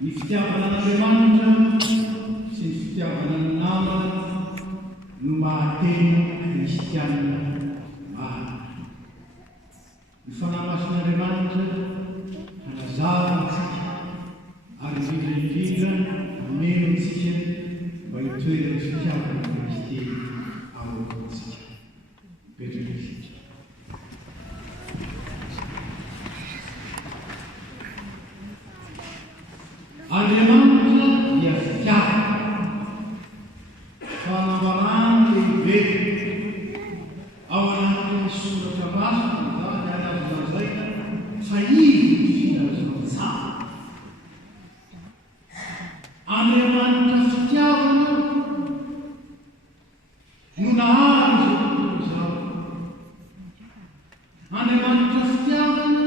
ny fitiavanan'Andriamanitra sy ny fitiavana ny namana no mahatena kristianina maro. Ny fanahy mason'Andriamanitra hanazavana antsika ary indrindra hameno antsika mba hitoerana fitiavana Kristy ao amintsika. Mipetraka isika. Andriamanitra dia fitiavana, fanambarana lehibe ao anatin'ny soratra masina dia azo lazaina fa izy ny filazantsara. Andriamanitra fitiavana no nahazo izao. Andriamanitra fitiavana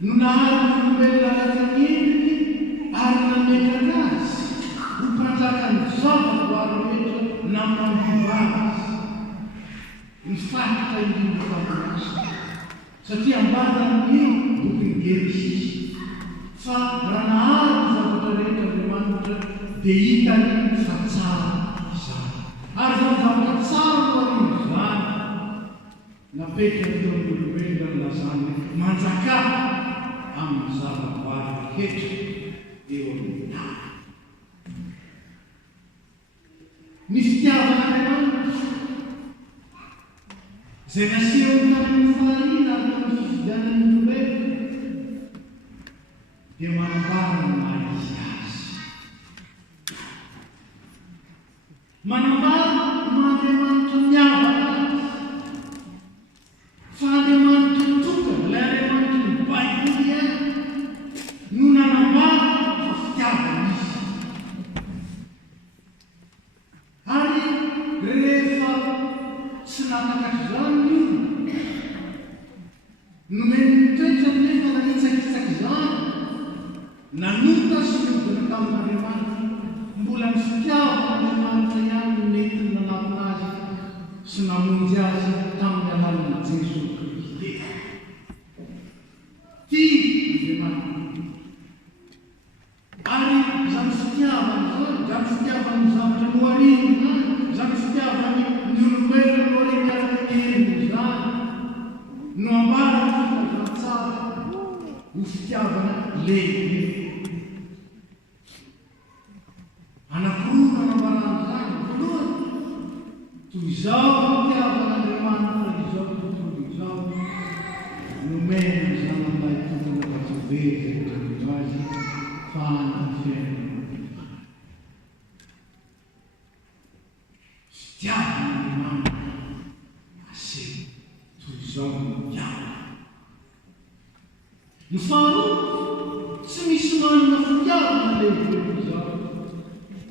no nahazo olombelona ary nametraka azy ho mpanjaka ny zava-boary rehetra na mampiova azy mifatotra indrindra famonasa satria ambanany boky ny Genesisy fa raha nahazo zavatra rehetra Andriamanitra dia hitany fa tsara izany ary zany zavatra tsara no arino izany napetraka teo amin'ny olombelona ny lazany manjaka amin'ny zava-boary rehetra eo amin'ny tany. Ny fitiavana Andriamanitra izay naseho tamin'ny fahariana ary tamin'ny fifidianan'ny olombelona dia manambara ny maha-izy azy. Manambara Andriamanitra miavaka azy fa Andriamanitra tokana ilay Andriamanitra ny Baiboly ihany no nanambara ary rehefa tsy natakatrizany io nomeny toetra nefa nanitsakitsaky izany nanota sy niodina tamin'Andriamanitra mbola ny fitiavana Andriamanitra ihany nentiny nanapina azy sy namonjy azy tamin'ny alalan'i Jesosy Kristy. Tia Andriamanitra ary zany fitiavany zavatra noarina, zany fitiavany ny olombelona noarina miaraka ny zany no ambarana fitiavana tsara ho fitiavana lehibe. Anakiroa nanambarana zany voalohany toy izao fitiavan'Andriamanitra izao tontolo izao nomena zanan'ilay tokana vatsovety azy fa anafena fitiavan'Andriamanitra aseho toy izao miavana. Ny faharoa tsy misy manana fitiavana lehibe izao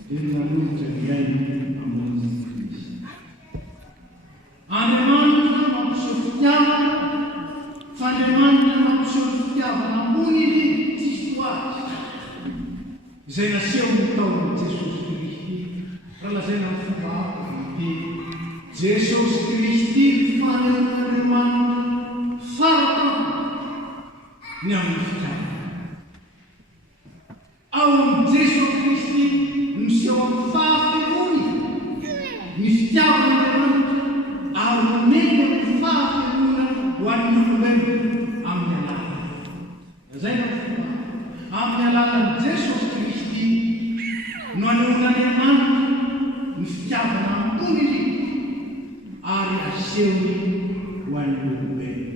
dia nanolotra ny ainy amonjy Kristy. Andriamanitra mampiseho fitiavana fa Andriamanitra mampiseho fitiavana ambony tsisy ho azy izay naseho ny taon'i Jesosy Kristy. Raha lazaina amin'ny fomba hafa ny Jesosy Kristy fanehoan'Andriamanitra faratany ny amin'ny fitiavana. Ao amin'ny Jesosy Kristy miseho amin'ny fahafihoana ny fitiavan'Andriamanitra ary nomena ny fahafihoana ho an'ny olombelona amin'ny alalany. Zay no fomba amin'ny alalan'i Jesosy Kristy no anehoan'Andriamanitra ny fitiavana ambony ary asehony ho an'ny olombelona.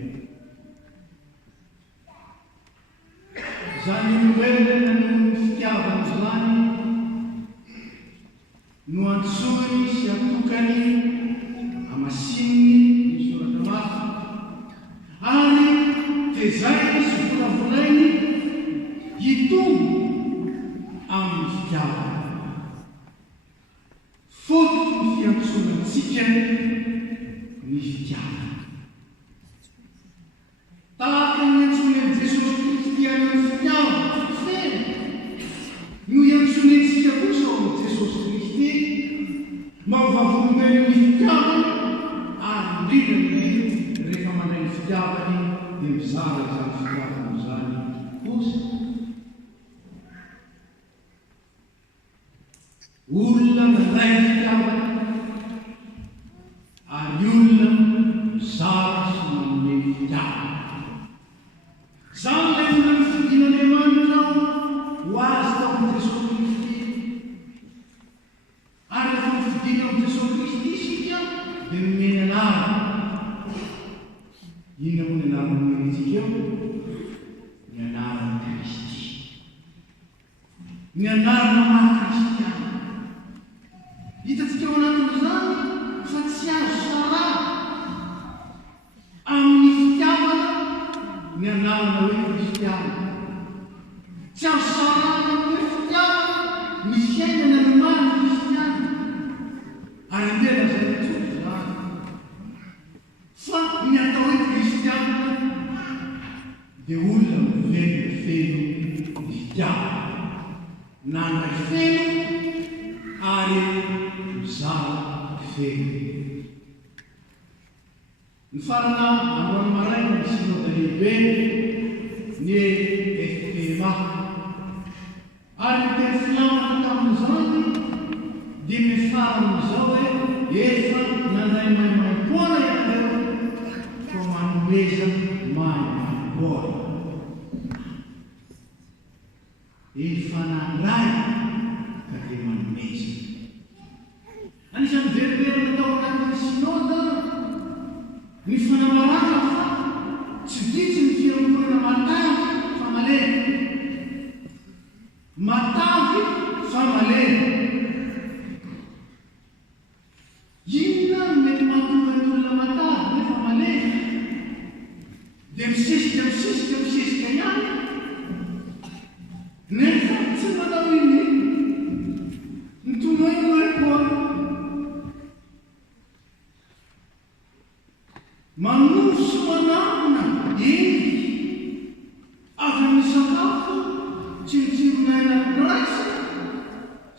Zany olombelona no fitiavana izany no antsoiny sy atokany amasininy ny soratra masina ary tezainy sy volavolainy hitombo amin'ny fitiavana. Fotony ny fiantsonantsika ny fitiavana. Tahaka ny antsoin'i Jesosy Kristy amin'ny fitiavana fena no iantsonantsika kosa ao amin'i Jesosy Kristy mba ho vavolombelona ny fitiavana ary indrindra rehefa mandray ny fitiavany dia mizara izany fitiavana izany kosa. olona mandray ny fitiavana ary olona mizara sy manome fitiavana. Zany ilay olona nifidian'Andriamanitra ho azy tao amin'i Jesosy Kristy. Ary rehefa nifidiana amin'i Jesosy Kristy isika dia nomeny anarana. Inona moa ny anarana nomenitsika eo? Ny anaran'i Kristy. Ny anarana maha-kristiana. Hitantsika ao anatin'izany fa tsy azo sara amin'ny fitiavana ny anarana hoe kristiana. Tsy azo sara amin'ny fitiavana ny fiainana ny maha-kristiana. Ary tena zay mitsotra zany. Fa ny atao hoe kristiana dia olona mively feno ny fitiavana. Nandray feno ary mizara feno. Ny farana androany maraina ny synode lehibe ny FPMA. Ary ny teny filamana tamin'izany dia mifara amin'izao hoe efa nandray maimaimpona ianareo fa manomeza maimaimpona. Efa nandray ka dia manomeza. Anisan'ny veriverina tao anatin'ny synode ny fanamarana fa tsy vitsy ny fiangonana matavy fa malemy. Matavy fa malemy. Inona no mety mahatonga ny olona matavy nefa malemy? Dia misesika ihany. Nefa tsy manao iny nitonoina hoe Paul. Manoso manamina endriky avy amin'ny sakafo tsirotsironaina raisy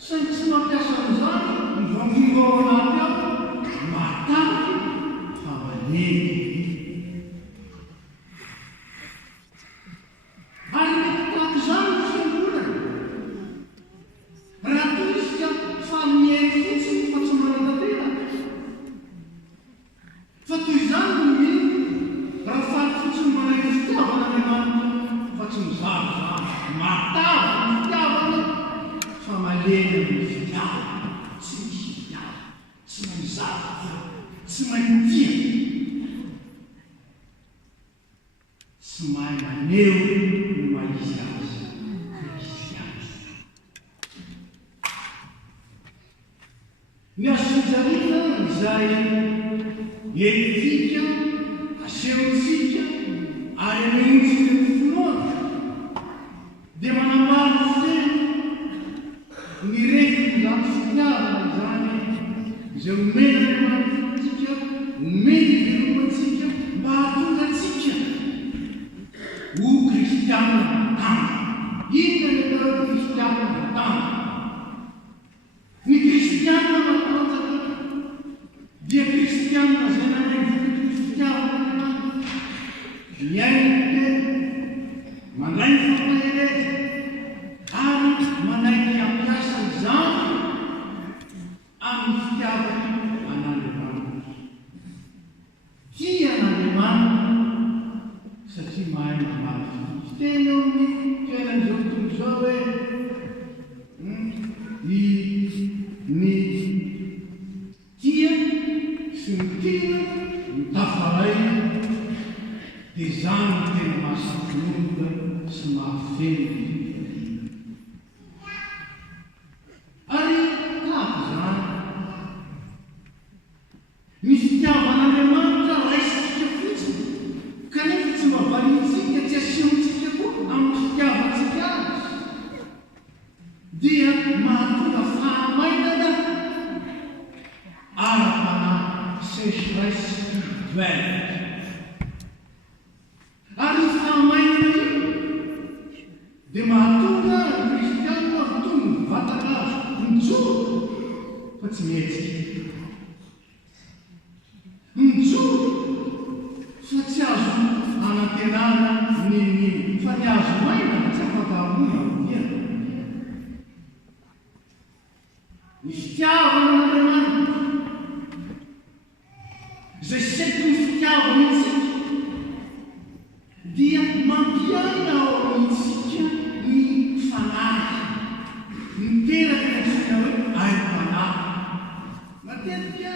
saingy tsy mampiasa an'izany mivangova ao anaty ao matavy fa malemy. Ary mety tahaka izany ny fiangonana. Raha toy isika fa miainy fotsiny fa tsy manan-tanteraka. Fa toy izany ny mino raha faly fotsiny manay ny fitiavana Andriamanitra fa tsy mizara zany. Matavy ny fitiavana fa malemy amin'ny fitiavana. Tsy misy fitiavana, tsy mizara, tsy maitia, tsy mahay maneho ny maizy azy kristiana. Ny azo fijaliana izay enitsika, asehontsika ary amentsika ny finoana dia manambara feno ny refiny zany fitiavana izany izay omena Andriamanitra omeny velomantsika mba hahatonga antsika ho kristiana tany. Inona ny atao kristiana tany? Ny kristiana matanjaka dia kristiana zay nanay voky fitiavana miaina mandray ny fampaheleza ary manaiky ampiasa izany amin'ny fitiavana an'Andriamanitra. Tia an'Andriamanitra satria mahay mamaly. Teny eo amin'ny fiainan'izao tontolo izao hoe ny tia sy ny tina ny tafaray dia zany ny tena mahasafiloka sy mahafeno. Ary tahaka zany ny fitiavan'Andriamanitra raisitsika fotsiny kanefa tsy mavalintsika, tsy asehontsika koa amin'ny fitiavantsika azy dia mahatonga fahamainana ara-pana sécheresse spirituelle. Ary ny fahamainana io dia mahatonga ny kristiana toy ny vatana azy mijoro fa tsy mihetsika. Mijoro fa tsy azo anantenana ny fa ny azo maina tsy afaka hamona dia. ny fitiavan'Andriamanitra izay saiko ny fitiavana itsika dia mampiaina ao amintsika ny fanahy miteraka ntsika hoe aim-panahy matetika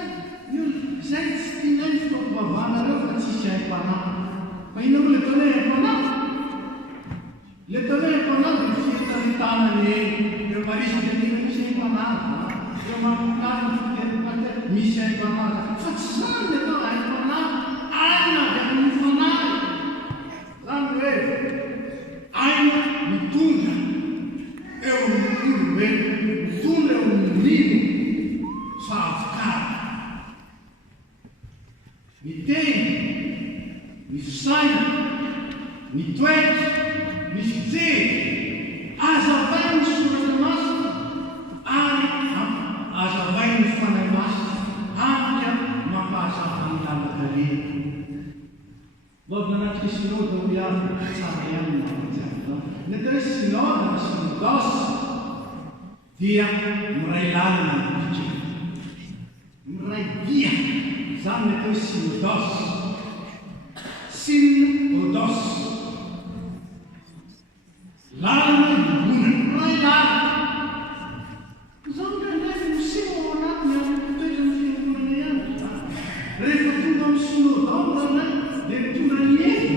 izay tsy tinay fitaovavana reo fa tsisy aim-panahy fa ina moa le tao hoe aim-panahy le tao hoe aim-panahy dia fitahitanany eo marisy dia tina misy aim-panahy eo mampitanany fitetikate misy aim-panahy fa tsy zany le tao aim-panahy aina avy amin'ny fanahy zany hoe aina mitondra eo amin'ny olombelona mitondra eo amin'ny lino fahavokana ny teny ny fisaina ny toetra ny fijery azavay ny soratra masina ary azavay ny fanahy masina amika mampahazavany lalakariana Lord anaty sinôda ho iazy tsara ihany ny manjaka ny atao hoe sinôda na sinôdosy dia miray lalina ny pitry miray dia zany ny atao hoe sinôdosy sinôdosy lalina nibona miray lalina zany ndraindray misimo ao anatiny toetra ny fiangonana ihany rehefa tonga amin'ny sinôdosy dia mitondra ny hery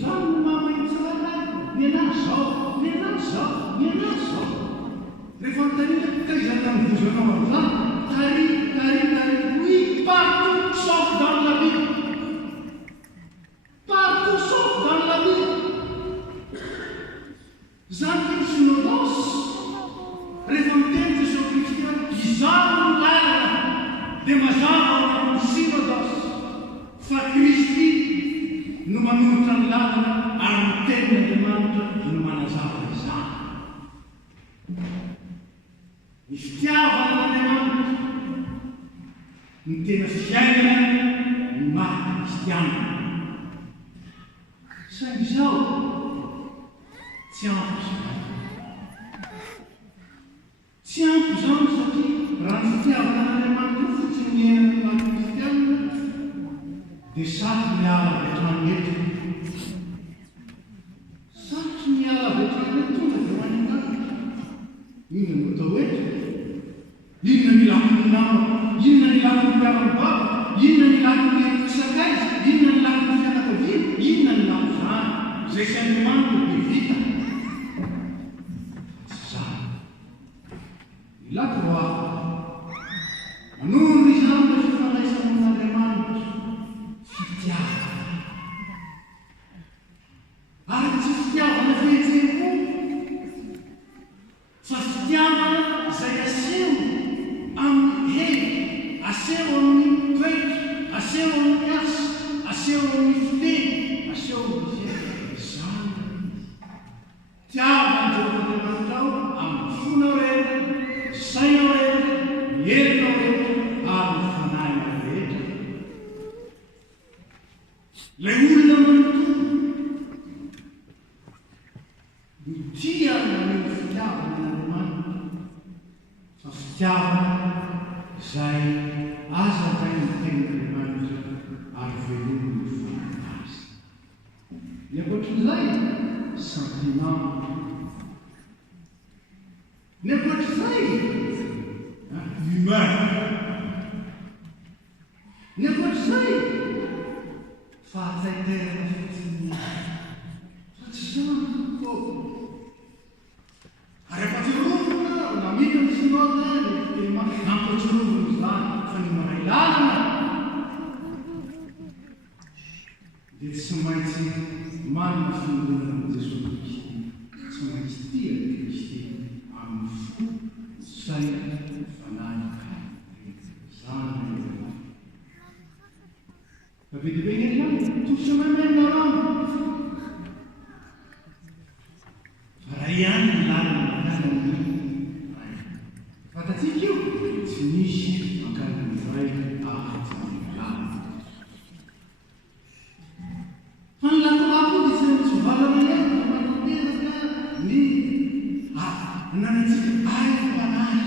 zany no mamaitsirana ny anazy zao ny anazy zao ny anazy zao rehefa mitanina taizana mivozanao amin'izany oui partout sauf dans la Bible partout sauf dans la Bible zany ny synodosy rehefa miteny Jesosy Kristy izany no lalana dia mazava ao amin'ny synodosy fa Kristy no manolotra ny lalana ary miteny n'Andriamanitra no manazava izany ny fitiavana n'Andriamanitra ny tena fiainana ny maha-kristiana saingy izao tsy ampy izao satria raha ny fitiavana n'Andriamanitra fotsiny miainana ny maha-kristiana dia saky miala betrany eto saky miala betrany eto tonga dia manintany inona no atao eto inona ny lakon'ny namako inona ny lakon'ny mpiara-mibaba inona ny lakon'ny sakaiza inona ny lakon'ny fianakaviana inona ny lako zany izay sy Andriamanitra be vita tsy zany ilako roa manondro izany le fifandraisana amin'Andriamanitra fitiavana ary tsy fitiavana fihetsem-po fa fitiavana izay aseho amin'ny hery aseho amin'ny toetra aseho amin'ny asa aseho amin'ny fiteny aseho amin'ny fiainana zany tiavana Jehovahandriamanitra ao amin'ny fonao rehetra sainao rehetra ny herinao rehetra ary ny fanahinao rehetra lay olona manontolo ny tia maneo fitiavana n'Andriamanitra fa fitiavana izay azavay ny tenin'Andriamanitra ary velominy ny fanahy azy ny ankoatrin'izay sentiment ny ankoatrin'izay humeur ny ankoatrin'izay fahatahiterana fotsiny fa tsy zany ko ary ampatsirovina namita ny synôda nampatsirovina izany fa ny maray lalana dia tsy maintsy manana fiangonana amin'ny Jesosy Kristy tsy maintsy tia Kristy amin'ny fo saina fanahy zany fa be dia be ny Andriamanitra tosa mamenarano fa raha ihany ny lalana mankalany fatatsika io tsy misy mankalany iray ahatsy amin'ny lalana fa ny lakorako dia tsy mitsovalana ihany fa manateraka ny nanantsika aim-panahy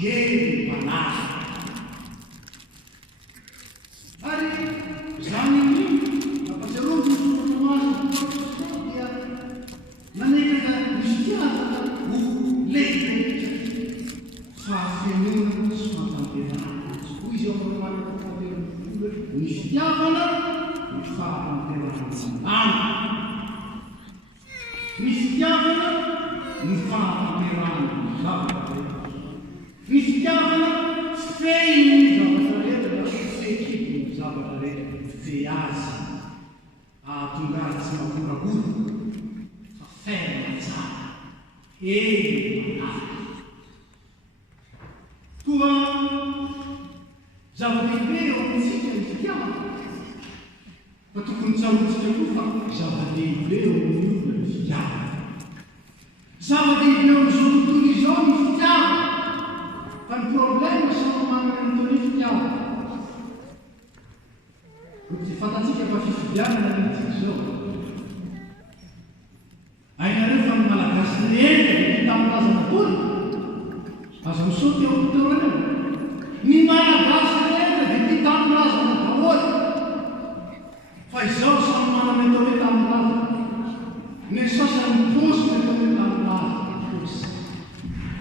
hely mpanasa. Ary zany nampatsiarovy somaso dia nanekaka misy tiavana ho lehibe fa fianona sy fahatanterana. Hoy izy ao amin'ny fahatanterana misy tiavana ny fahatanterana. Misy tiavana ny fahatanterana zavatra rehetra. Misy tiavana fehiny zavatra rehetra, fehikibony zavatra rehetra, fe azy ahatongazy tsy mampiragoro fa ferma tsara eny manala. Koa zava-dehibe eo amintsika izy tiavana fa tokony tsarotsika koa fa zava-dehibe eo amin'ny olona ny fitiavana. Zava-dehibe eo amin'izao tontolo izao ny fitiavana. Fa ny problema samy manana ny fitiavana. Fantatsika fa fifidianana nytsika zao. Hainareo fa ny malagasy ny enda dia hita amin'ny razana tolona. Azo misaoty ao fotoana eo. Ny malagasy ny enda dia hita amin'ny razana daholo. Fa izao samy manana ny hita amin'ny razana. Ny sasany posy ny hita amin'ny razana.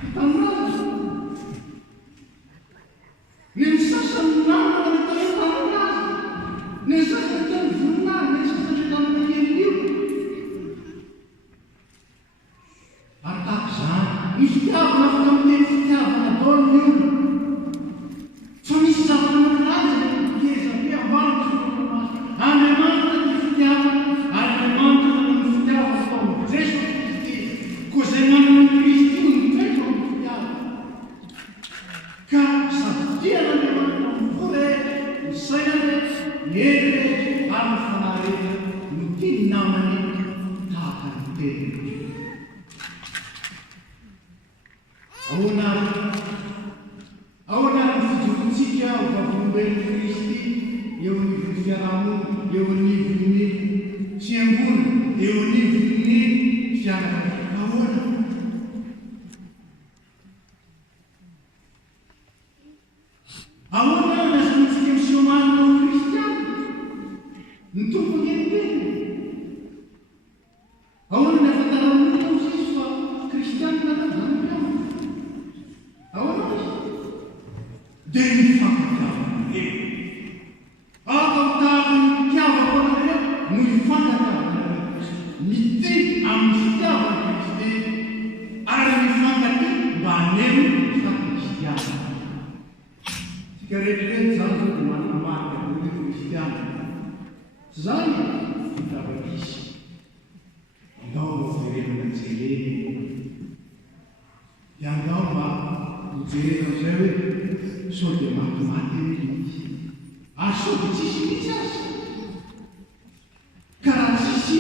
Hita amin'ny razana. Ny sasany namana ny hita amin'ny razana. Ny sasany tany voninahitra, ny sasany tanana kely io. Ary tahaka izany, ny fitiavana afaka miteny fitiavana daholo ny olona. Fa misy zavatra mankarazana ngeza be ambany fitiavana. Andriamanitra ny fitiavana, Andriamanitra ny fitiavana atao amin'ny Jesu Kristy. Koa izay manana ny Kristy io ny Jesu amin'ny fitiavana. Ka sady tiana Andriamanitra mivory ny sainany Yere amin'ny fanarena no tiany namany tahaka ny teniny. Ahoana ny fijorontsika ho vavolombelon'i Kristy eo anivon'ny fiarahamonina, eo anivon'ny fiangonana, eo anivon'ny fianakaviana. Ahoana nasantsika misiomanina ho kristiana ny tompony enteny. Ahoana ny afantaran'ny Mosesy fa kristiana zany eo. Ahoana izy dia ny fankatiavana eo. Tahaka ny fitiavana anareo no hifankatiavana miteny amin'ny fitiavana Kristy ary mifankaty mba haneho ny fankristiana. Sika rehetrarehetra zany zao dia manana marika ny kristiana. Tsy zany fitavakisy. Andao firenena jerena. Dia andao mba hijerena amin'izay hoe sao dia matimaty izy. Ary sao dia tsisy mihitsy azy. Ka raha tsisy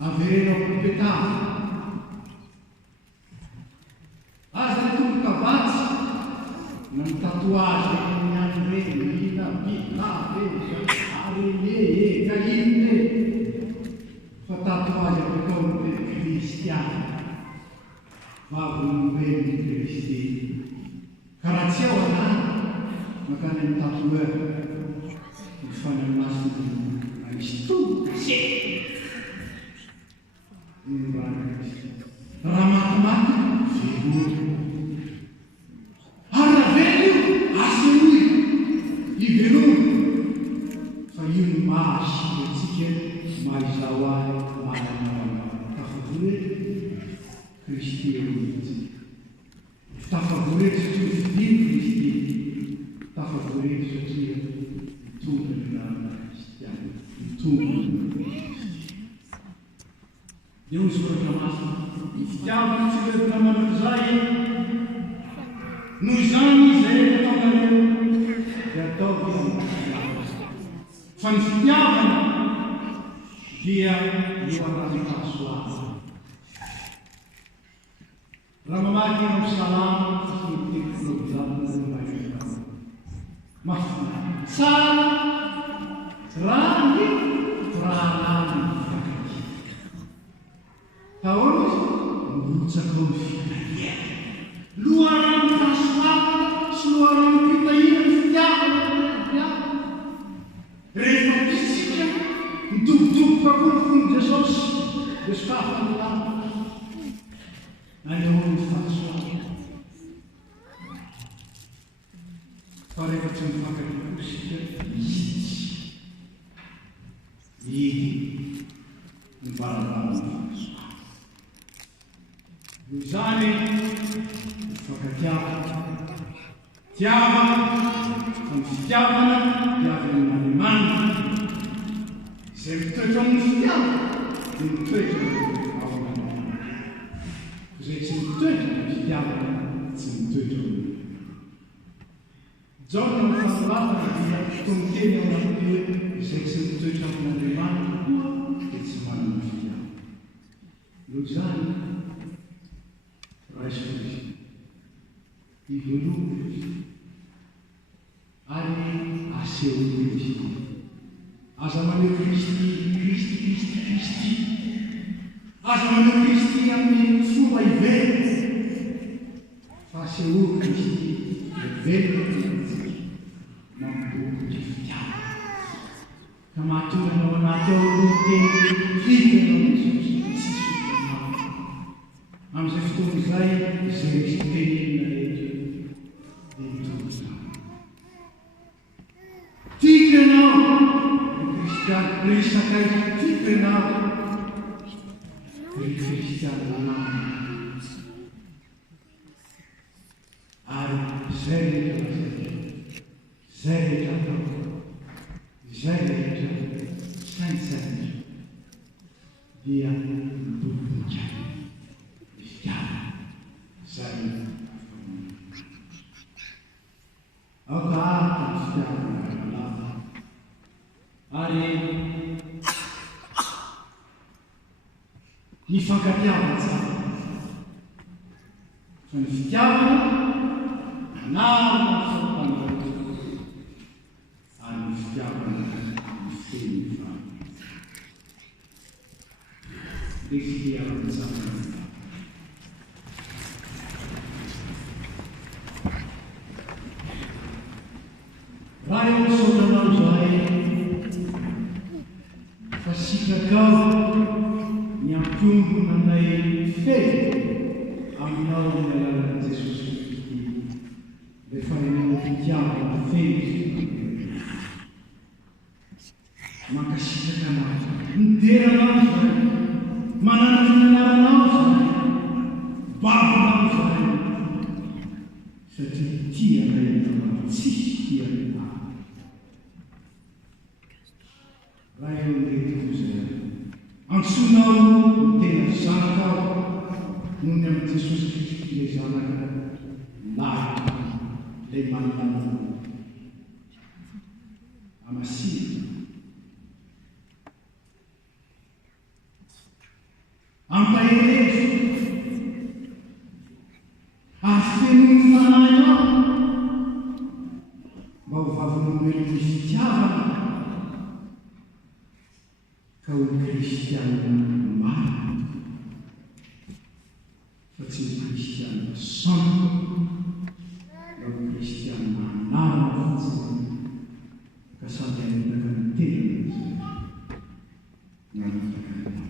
averena ao am-pipetavana. Aza ny tombo-kavatsy na ny tatuazy ny andro reny, mihina bina ary ka iny fa tatuazy apetao ny kristiana. Vavolombelon'i Kristy. Ka raha tsy ao anany makany amin'ny tatoueur ny fanamasin'ny Aristote raha matimaty veloty. Ary raha velo io asenoy ivelomy. Fa io ny mahasika mahizao ahy manana tafavory Kristy eo mihitsy. Tafavoreto satria fidiny Kristy. Tafavoreto satria mitombona kristiana. Mitombona dia ho soratra masina. Ny fitiavana tsy hoentina manak'izay noho izany izay ataonareo dia ataovy amin'ny fitiavana. Fa ny fitiavana dia eo an'Andriamanitra. Raha mamaky amin'ny salama sy ny teknolojia mafina tsara raha ny rahalany fakaky. Tahoana izy mirotsaka ao ny fitariana. Loharano soarano fitahina ny fitiavana aviavana. Rehefa isika mitovitovika koa ny fon'i Jesosy dia sokafana lamina anehoan'ny fahasoavana. Fa rehefa tsy mifankatia isika idy ny barabarana noho izany mifankatiavana tiavana fa ny fitiavana tiavana n'Andriamanitra izay mitoetra amin'ny fitiavana dia mitoetra ao amin'Andriamanitra. Izay tsy mitoetra amin'ny fitiavana tsy mitoetra amin'ny Jaona ny fahalalana dia tomiteny ao anaty hoe izay tsy mitoetra amin'Andriamanitra koa dia tsy manana fitiavana. Noho izany raiso Kristy ivelomana Kristy ary aseho Kristy. Aza maneho Kristy, Kristy, Kristy, Kristy. Aza maneho Kristy amin'ny fomba ivelona. Fa aseho Kristy ivelona mampitoky ny fitiavana. Ka mahatonga anao anaty ao aloha teny fitianao Jesosy tsy sokanao. Amin'izay fotoana izay izay misy tenenina rehetra dia mitonga. Tika ianao kristiana, resaka tika ianao ry kristiana namana. Ary izay rehetra izay rehetra atao, izay rehetra saintsaina dia mitombonika fitiavana izay aoka araka ny fitiavana lava. Ary mifankatiavana tsara fa ny fitiavana manarina ny fampanarotana ary ny fitiavana amin'ny fiteny fana. Ny fitiavana tsara raha eo saonanao zahay fa sikakao ny ampiombo nanay fety aminao ny alalan'i Jesosy Kristy rehefa enao fitiavana fety mankasitaka anao nideranao zay manana finaranao zay babanao zay satria tia renao tsisy tia renao. Raha eo nretiko zay antsonao ny tena zanakao noho ny amin'i Jesosy Kristy ilay zanaka lahatra ilay manana amasina ampaherezo afenony fanahinao mba ho vavin'olombelon'ny fitiavana ka ho kristiana marina fa tsy ho kristiana santo fa ho kristiana anarana fotsiny ka sady anitaka ny tena zay nanitaka anao.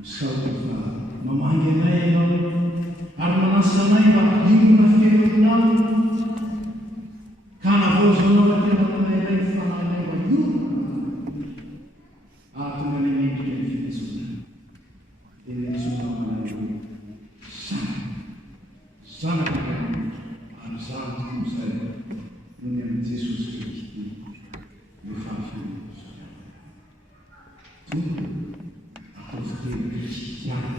Misaotra fa mamangy anay ianao ary manasa anay mba hiomona fiangonanao ka navozanao na tena manay ilay fanahinay mba hiomona ahatonga ny endrika ny fitezonana dia nitezonao manay hoe zanaka ary zanako izay noho ny amin'i Jesosy Kristy mifafiny tena kristiana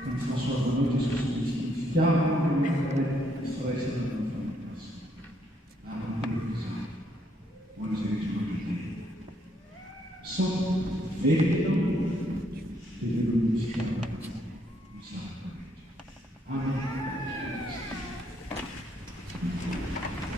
ka ny fahasoavanao Jesosy Kristy fitiavana firaisana ny fanakasa ary izany ho an'izay rehetra manodidina sao velonao dia velon'ny fitiavana.